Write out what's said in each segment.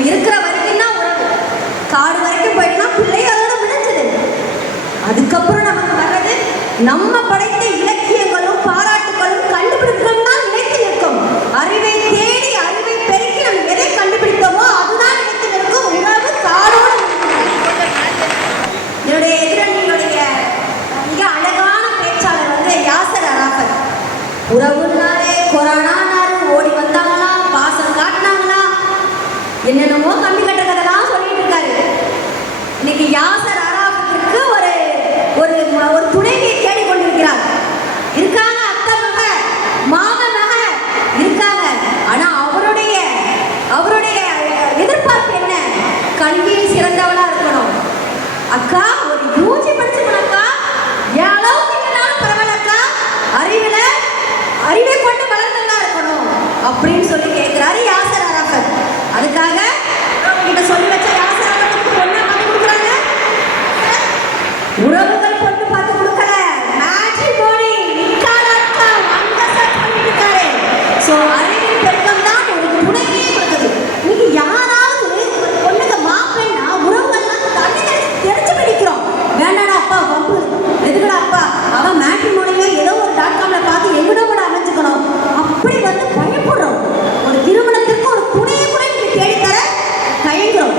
இருக்கிற வரைக்கும் தான் உறவு. காடு வரைக்கும் போயிட்டுனா பிள்ளை அதோட முடிஞ்சது. அதுக்கப்புறம் நமக்கு வர்றது நம்ம படைத்த இலக்கியங்களும் பாராட்டுகளும் கண்டுபிடிப்புகளும் தான் நிலைத்து நிற்கும். அறிவை தேடி அறிவை பெருக்கி நம்ம எதை கண்டுபிடித்தோமோ அதுதான் நிலைத்து நிற்கும். உறவு காடோடு. என்னுடைய எதிரணியுடைய மிக அழகான பேச்சாளர் வந்து யாசர் அரஃபத். உறவுனாலே கொரோனானாரு ஓடி வந்தாங்களா, பாசம் காட்டினாங்களா, என்னென்னமோ கம்பி கட்டுற கதைலாம் சொல்லிட்டு இருக்காரு. இன்னைக்கு யாசர் அரஃபத்துக்கு ஒரு துணைவியை தேடி கொண்டிருக்கிறார். இருக்காங்க அத்தை மக மாம மக இருக்காங்க. ஆனா அவருடைய எதிர்பார்ப்பு என்ன? கல்வியில் சிறந்தவளா இருக்கணும். அக்கா ஒரு யூஜி படிச்சுக்கணும்க்கா, என் அளவுக்கு இல்லைனாலும் பரவாயில்லக்கா, அறிவை கொண்டு வளர்ந்ததா இருக்கணும் அப்படின்னு சொல்லி கேட்கிறாரு யாசர் அரஃபத். அதுக்காக கிட்ட சொல்லி வச்ச யாசர் அரஃபத்துக்கு பொண்ணை பார்த்து கொடுக்குறாங்க. உறவுகள் பொண்ணு பார்த்து கொடுக்கல, மேட்ரிமோனி நிக்காலாக்கா அங்க சர்ச் பண்ணிட்டு இருக்காரு. ஸோ அறிவின் பெருக்கம் தான் ஒரு துணையே கொடுக்குது. நீங்க யாராவது ஒரு பொண்ணுக்கு மாப்பிள்ளைன்னா உறவுகள்லாம் தண்ணி தெரிச்சு பிடிக்கிறோம். வேண்டாடா அப்பா வம்பு, எதுக்கடா அப்பா அவன் மேட்ரிமோனியோ ஏதோ ஒரு .comல பார்த்து எங்கடோ கூட அமைச்சுக்கணும் அப்படி வந்து பயப்படுறோம். ஒரு திருமணத்திற்கு ஒரு துணையை கூட நீங்க தேடித்தர தயங்குறோம்.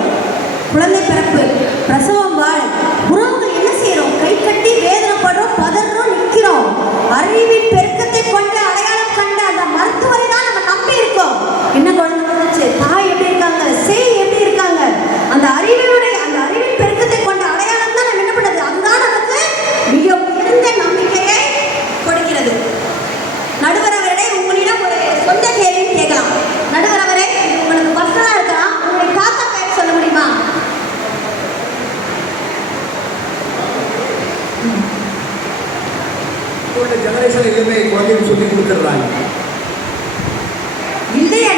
குழந்தை பிறப்பு, பிரசவம், வாழ், உறவுகள் என்ன செய்யறோம்? கை கட்டி வேதனைப்படுறோம், பதறோம், நிற்கிறோம். அறிவின் பெருக்கத்தை கொண்டு அடையாளம் கண்ட அந்த மருத்துவரை தான் நம்ம நம்பி இருக்கோம். என்ன குழந்தை வந்துச்சு, தாய் எப்படி இருக்காங்க, சேய் எப்படி இருக்காங்க, அந்த அறிவின் பெருக்கத்தை கொண்ட அடையாளம் தான் நம்ம என்ன பண்ணுறது? அதுதான் நமக்கு மிக உயர்ந்த நம்பிக்கையை கொடுக்கிறது. நடுவர் அவர்களே, உங்களிடம் ஒரு சொந்த கேள்வி கேட்கலாம். நடுவர் அவரே, உங்களுக்கு பர்சனலா இருக்கலாம், உங்களுடைய தாத்தா பெயர் சொல்ல முடியுமா? ஜெனரேஷன் எதுவுமே குழந்தைகளுக்கு சொல்லி கொடுத்துறாங்க இல்லையா?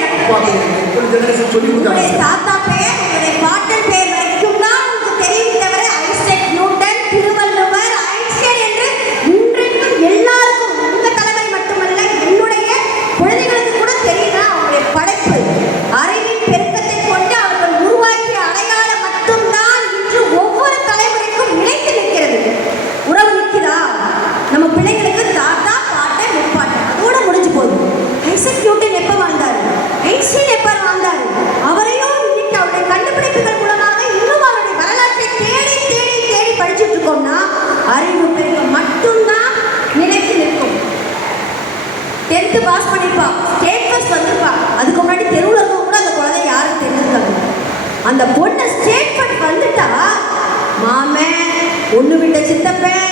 ஜெனரேஷன் சொல்லி கொடுத்தாங்க. தாத்தா பெயர், உங்களுடைய பாட்டன் பெயர் வரைக்கும் தான் உங்களுக்கு தெரியும். தவிர ஐசக் நியூட்டன், திருவள்ளுவர், ஐன்ஸ்டைன் என்று இன்றைக்கும் எல்லாருக்கும் உங்க தலைமை மட்டுமல்ல என்னுடைய குழந்தைகளுக்கு கூட தெரியுதா அவங்களுடைய படைப்பு. அறிவின் பெருக்கத்தை கொண்டு அவர்கள் உருவாக்கிய அடையாளம் மட்டும்தான் இன்று ஒவ்வொரு தலைமுறைக்கும் நிலைத்து நிற்கிறது. உறவு நிற்கிறா? நம்ம பிள்ளைங்களுக்கு தாத்தா பாட்டன் முப்பாட்டன் அதோட முடிஞ்சு போகுது. ஐசக் நியூட்டன் எப்ப வாழ்ந்தாரு? ஐன்ஸ்டைன் எப்ப வாழ்ந்தாரு? அவரையும் இன்னைக்கு அவருடைய கண்டுபிடிப்புகள் மூலமாக இன்னும் அவருடைய வரலாற்றை தேடி தேடி தேடி படிச்சுட்டு இருக்கோம்னா அறிவு பெருக்கம் மட்டும்தான் நிலைத்து நிற்கும். 10th பாஸ் பண்ணிருப்பா, ஸ்டேட் ஃபர்ஸ்ட் வந்திருப்பா, அதுக்கு முன்னாடி தெருவில் இருக்கவங்க கூட அந்த குழந்தை யாரும் தெரிஞ்சிருக்காங்க. அந்த பொண்ணை ஸ்டேட் ஃபர்ஸ்ட் வந்துட்டா மாமே ஒண்ணு விட்ட சித்தப்பேன்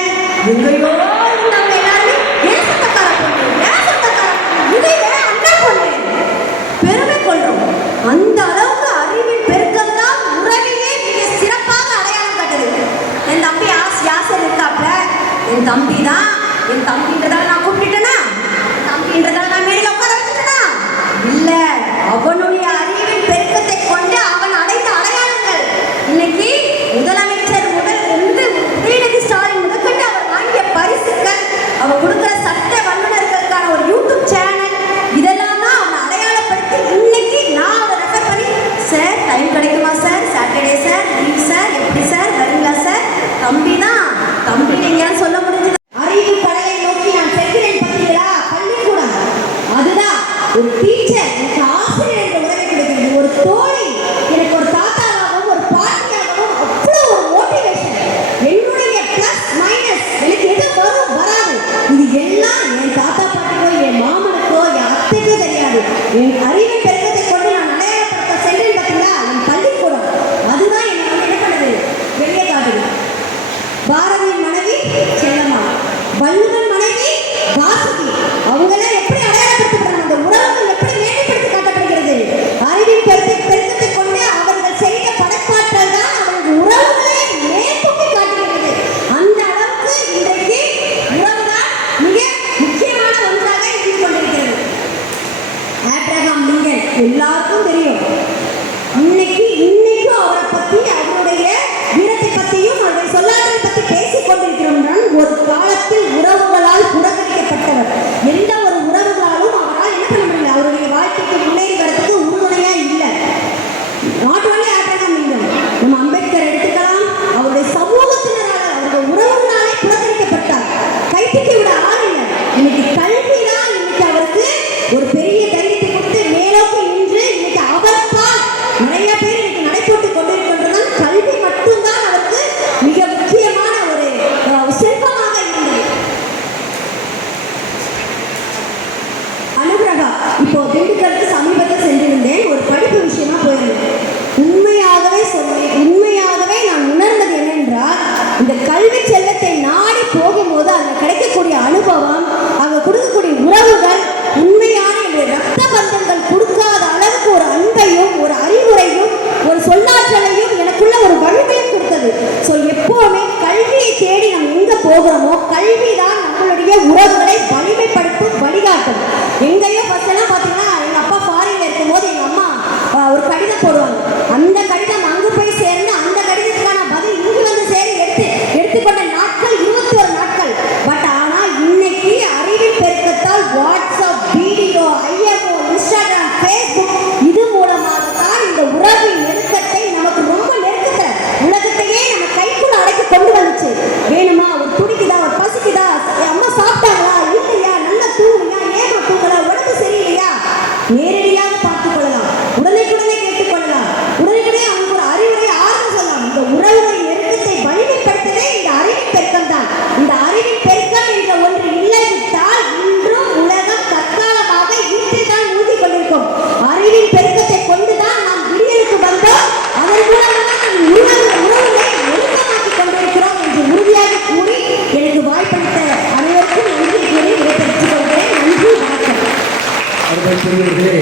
எங்கேயோ இருந்தாங்க எல்லாருமே ஏன் சொந்தக்கார பொண்ணு, ஏன் சொந்தக்கார பொண்ணு, இது ஏன் அண்ணன் பொண்ணு பெருமை கொள்றோம். அந்த அளவுக்கு அறிவின் பெருக்கம் தான் உறவையே மிக சிறப்பாக அடையாளம் காட்டுது. என் தம்பி யாசர் இருக்காப்ல, என் தம்பி தான், என் தம்பின்றதால நான் கூப்பிட்டுட்டேனா, தம்பின்றதால நான் மேடையில் உட்கார வச்சுட்டேனா? இல்ல, அவனுடைய அறிவின் பெருக்கத்தை கொண்டு அவன் அடைந்த அடையாளங்கள். இன்னைக்கு முதலமைச்சர் முதல் உதயநிதி ஸ்டாலின் முதற்கொண்டு அவர் வாங்கிய பரிசுகள், அவர் கொடுக்கிற சட்ட வல்லுநர்களுக்கான ஒரு யூடியூப் சேனல், இதெல்லாம் தான் அவனை அடையாளப்படுத்தி இன்னைக்கு நான் அதை ரெஃபர் பண்ணி சார் டைம் கிடைக்குமா sir, Saturday sir, leave sir, எப்படி சார் வரீங்களா சார், தம்பி தான் தம்பி நீங்க சொல்ல முடிஞ்சது. அறிவு கடலை நோக்கி நான் செல்கிறேன் பார்த்தீங்களா, பள்ளிக்கூடம் அதுதான் ஒரு டீச்சர் எனக்கு ஆசிரியர் என்ற உறவை கொடுக்கிறது. ஒரு தோழி எனக்கு ஒரு தாத்தாவாகவும் ஒரு பாட்டியாகவும் அவ்வளோ ஒரு மோட்டிவேஷன். என்னுடைய பிளஸ் மைனஸ் எனக்கு எது வரும் வராது இது எல்லாம் என் தாத்தா பாட்டிக்கோ என் மாமனுக்கோ என் அத்தைக்கோ தெரியாது. என் அறிவை பெருக்கத்தை கொண்டு நான் அடையாளப்படுத்த செல்றேன் பார்த்தீங்களா, என் பள்ளிக்கூடம் அதுதான் என்னை என்ன பண்ணுது, வெளியே காட்டுது. பாரதியின் மனைவி செல்லம்மா, வள்ளுவன் மனைவி வாசுகி, அவங்கெல்லாம் எப்படி அடையாளப்படுத்தப்படுறாங்க? அந்த உறவுகள் எப்படி மேம்படுத்தி காட்டப்படுகிறது? அறிவின் பெருக்கத்தை கொண்டு அவர்கள் செய்த படைப்பாற்றல் தான் அவர்கள் உறவுகளை மேம்படுத்தி காட்டுகிறது. அந்த அளவுக்கு இன்றைக்கு உறவுதான் மிக முக்கியமான ஒன்றாக இருந்து கொண்டிருக்கிறது. ஆப்ரஹாம் லிங்கன் எல்லாருக்கும் தெரியும். இன்னைக்கும் அவரை பத்தி அவருடைய வீரத்தை பற்றியும் அவருடைய சொல்லாற்றலை பற்றி பேசிக் கொண்டிருக்கிறோம். ஒரு காலத்தில் உறவுகளால் புறக்கணிக்கப்பட்டவர். எந்த ஒரு உறவுகளாலும் அவரால் என்ன பண்ண முடியல, அவருடைய வாழ்க்கைக்கு முன்னேறி வரதுக்கு உறுதுணையா இல்லை. நாட்டு உறவு நெருக்கத்தை நமக்கு ரொம்ப நெருக்கத்தை உலகத்தையே நம்ம கைக்குள்ள அடைக்க கொண்டு வந்துச்சு. வேணுமா, ஒரு துடிக்குதா, ஒரு பசிக்குதா, அம்மா சாப்பிட்டாங்களா இல்லையா, நல்லா தூங்குறியா, ஏமா தூங்கல, உடம்பு சரியில்லையா, நேரடியாக பார்த்துக் கொள்ளலாம், உடனே கேட்டுக்கொள்ளலாம், உடனே அவங்க ஒரு அறிவுரை ஆர்வம் சொல்லலாம். இந்த உறவுகளை நெருக்கத்தை வலிமைப்படுத்தவே இந்த அறிவின் பெருக்கம் தான். இந்த அறிவின் பெருக்கம் என்ற ஒன்று இல்லைவிட்டால் இன்றும் உலகம் தற்காலமாக இருட்டில்தான் ஊதி கொண்டிருக்கும். அறிவின் பெருக்கத்தை கொண்டுதான் நாம் விடியலுக்கு வந்தோம். அதன் மூலமாக உறவுகளை நெருக்கமாக்கி கொண்டிருக்கிறோம் என்று உறுதியாக கூறி எனக்கு வாய்ப்பளித்த அனைவருக்கும் நன்றி கூறி விடைபெற்றுக் கொள்கிறேன். நன்றி, வணக்கம். அருமை பெரியவர்களே,